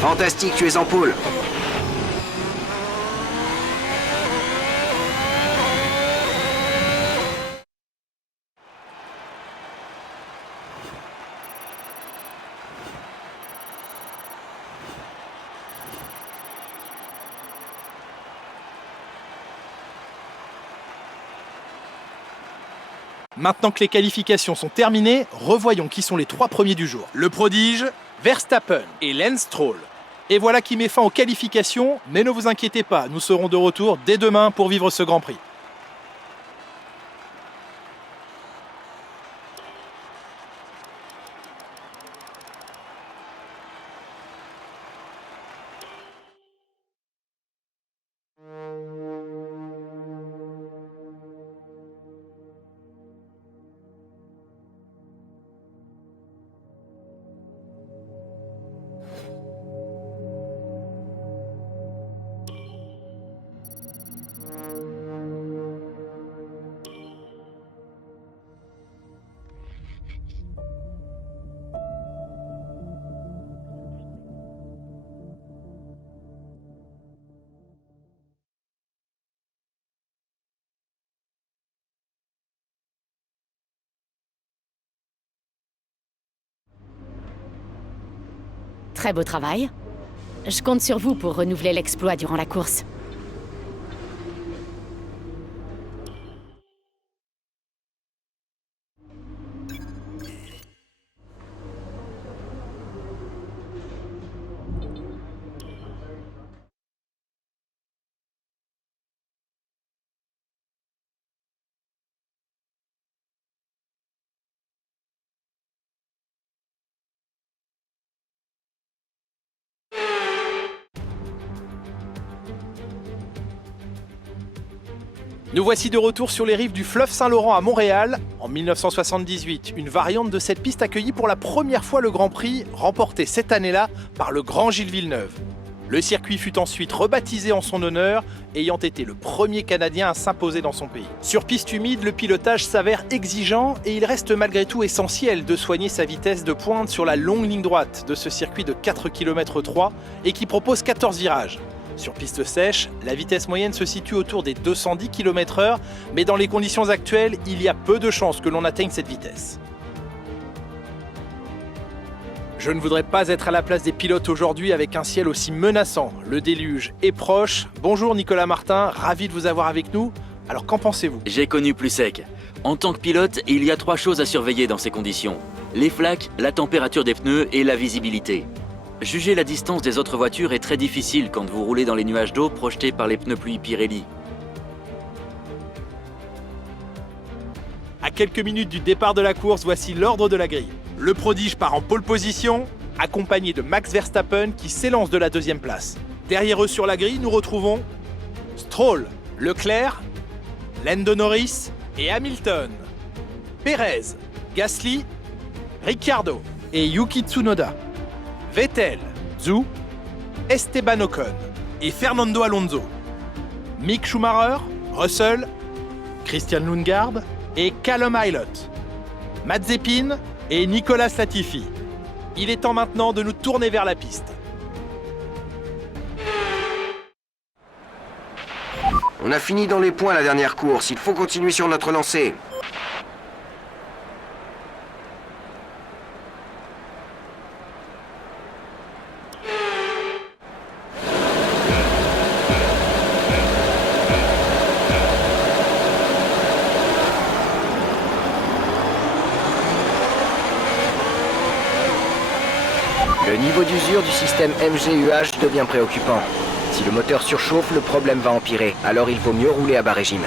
Fantastique, tu es en pôle. Maintenant que les qualifications sont terminées, revoyons qui sont les 3 premiers du jour. Le prodige, Verstappen et Lance Stroll. Et voilà qui met fin aux qualifications, mais ne vous inquiétez pas, nous serons de retour dès demain pour vivre ce Grand Prix. Très beau travail. Je compte sur vous pour renouveler l'exploit durant la course. Nous voici de retour sur les rives du fleuve Saint-Laurent à Montréal. En 1978, une variante de cette piste accueillit pour la première fois le Grand Prix, remporté cette année-là par le grand Gilles Villeneuve. Le circuit fut ensuite rebaptisé en son honneur, ayant été le premier Canadien à s'imposer dans son pays. Sur piste humide, le pilotage s'avère exigeant et il reste malgré tout essentiel de soigner sa vitesse de pointe sur la longue ligne droite de ce circuit de 4 km 3 et qui propose 14 virages. Sur piste sèche, la vitesse moyenne se situe autour des 210 km/h, mais dans les conditions actuelles, il y a peu de chances que l'on atteigne cette vitesse. Je ne voudrais pas être à la place des pilotes aujourd'hui avec un ciel aussi menaçant. Le déluge est proche. Bonjour Nicolas Martin, ravi de vous avoir avec nous. Alors qu'en pensez-vous ? J'ai connu plus sec. En tant que pilote, il y a 3 choses à surveiller dans ces conditions. Les flaques, la température des pneus et la visibilité. Juger la distance des autres voitures est très difficile quand vous roulez dans les nuages d'eau projetés par les pneus pluie Pirelli. À quelques minutes du départ de la course, voici l'ordre de la grille. Le prodige part en pole position, accompagné de Max Verstappen qui s'élance de la 2e place. Derrière eux sur la grille, nous retrouvons Stroll, Leclerc, Lando Norris et Hamilton. Perez, Gasly, Ricciardo et Yuki Tsunoda. Vettel, Zhou, Esteban Ocon et Fernando Alonso. Mick Schumacher, Russell, Christian Lundgaard et Callum Ilott. Mazepin et Nicolas Latifi. Il est temps maintenant de nous tourner vers la piste. On a fini dans les points la dernière course, il faut continuer sur notre lancée. Le niveau d'usure du système MGUH devient préoccupant. Si le moteur surchauffe, le problème va empirer, alors il vaut mieux rouler à bas régime.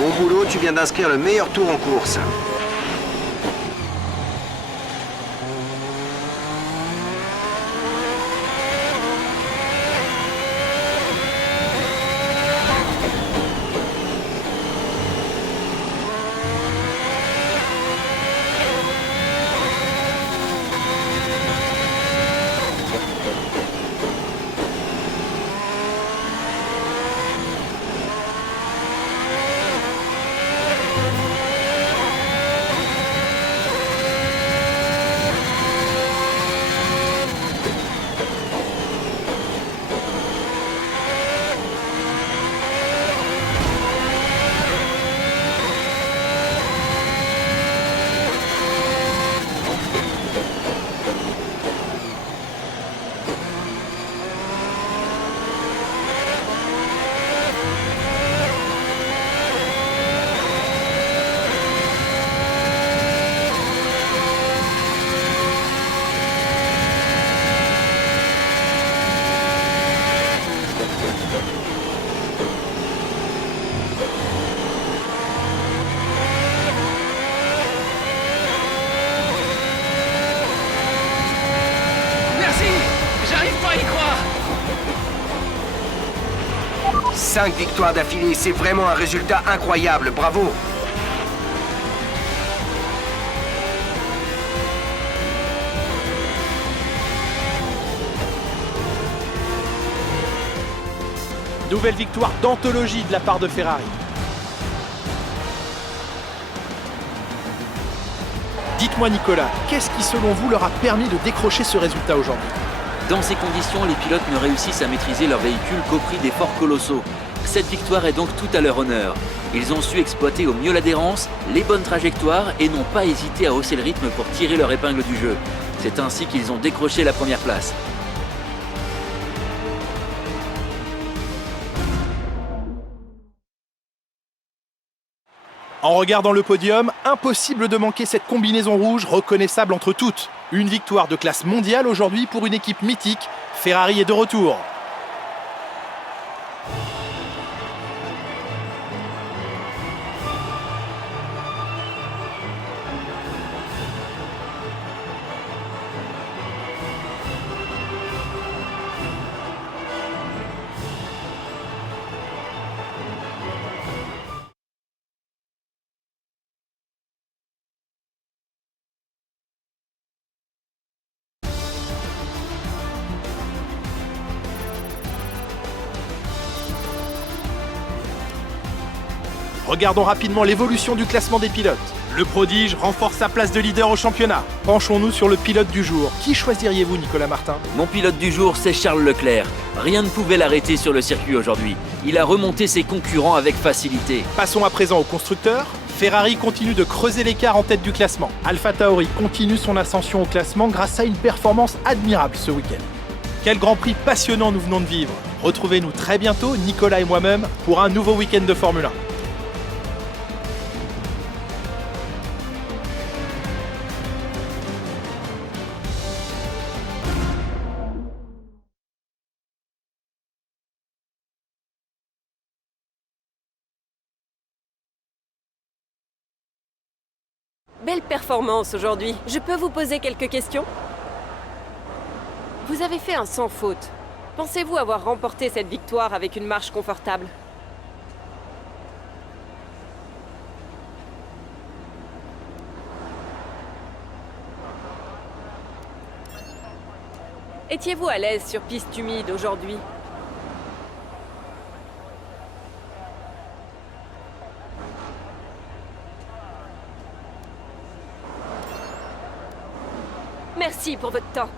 Bon boulot, tu viens d'inscrire le meilleur tour en course. Merci! J'arrive pas à y croire! 5 victoires d'affilée, c'est vraiment un résultat incroyable, bravo! Nouvelle victoire d'anthologie de la part de Ferrari. Dites-moi Nicolas, qu'est-ce qui selon vous leur a permis de décrocher ce résultat aujourd'hui? Dans ces conditions, les pilotes ne réussissent à maîtriser leur véhicule qu'au prix d'efforts colossaux. Cette victoire est donc tout à leur honneur. Ils ont su exploiter au mieux l'adhérence, les bonnes trajectoires et n'ont pas hésité à hausser le rythme pour tirer leur épingle du jeu. C'est ainsi qu'ils ont décroché la première place. En regardant le podium, impossible de manquer cette combinaison rouge reconnaissable entre toutes. Une victoire de classe mondiale aujourd'hui pour une équipe mythique. Ferrari est de retour. Regardons rapidement l'évolution du classement des pilotes. Le prodige renforce sa place de leader au championnat. Penchons-nous sur le pilote du jour. Qui choisiriez-vous, Nicolas Martin? Mon pilote du jour, c'est Charles Leclerc. Rien ne pouvait l'arrêter sur le circuit aujourd'hui. Il a remonté ses concurrents avec facilité. Passons à présent aux constructeurs. Ferrari continue de creuser l'écart en tête du classement. AlphaTauri continue son ascension au classement grâce à une performance admirable ce week-end. Quel Grand Prix passionnant nous venons de vivre. Retrouvez-nous très bientôt, Nicolas et moi-même, pour un nouveau week-end de Formule 1. Belle performance aujourd'hui. Je peux vous poser quelques questions? Vous avez fait un sans faute. Pensez-vous avoir remporté cette victoire avec une marche confortable? Étiez-vous à l'aise sur piste humide aujourd'hui? Merci pour votre temps.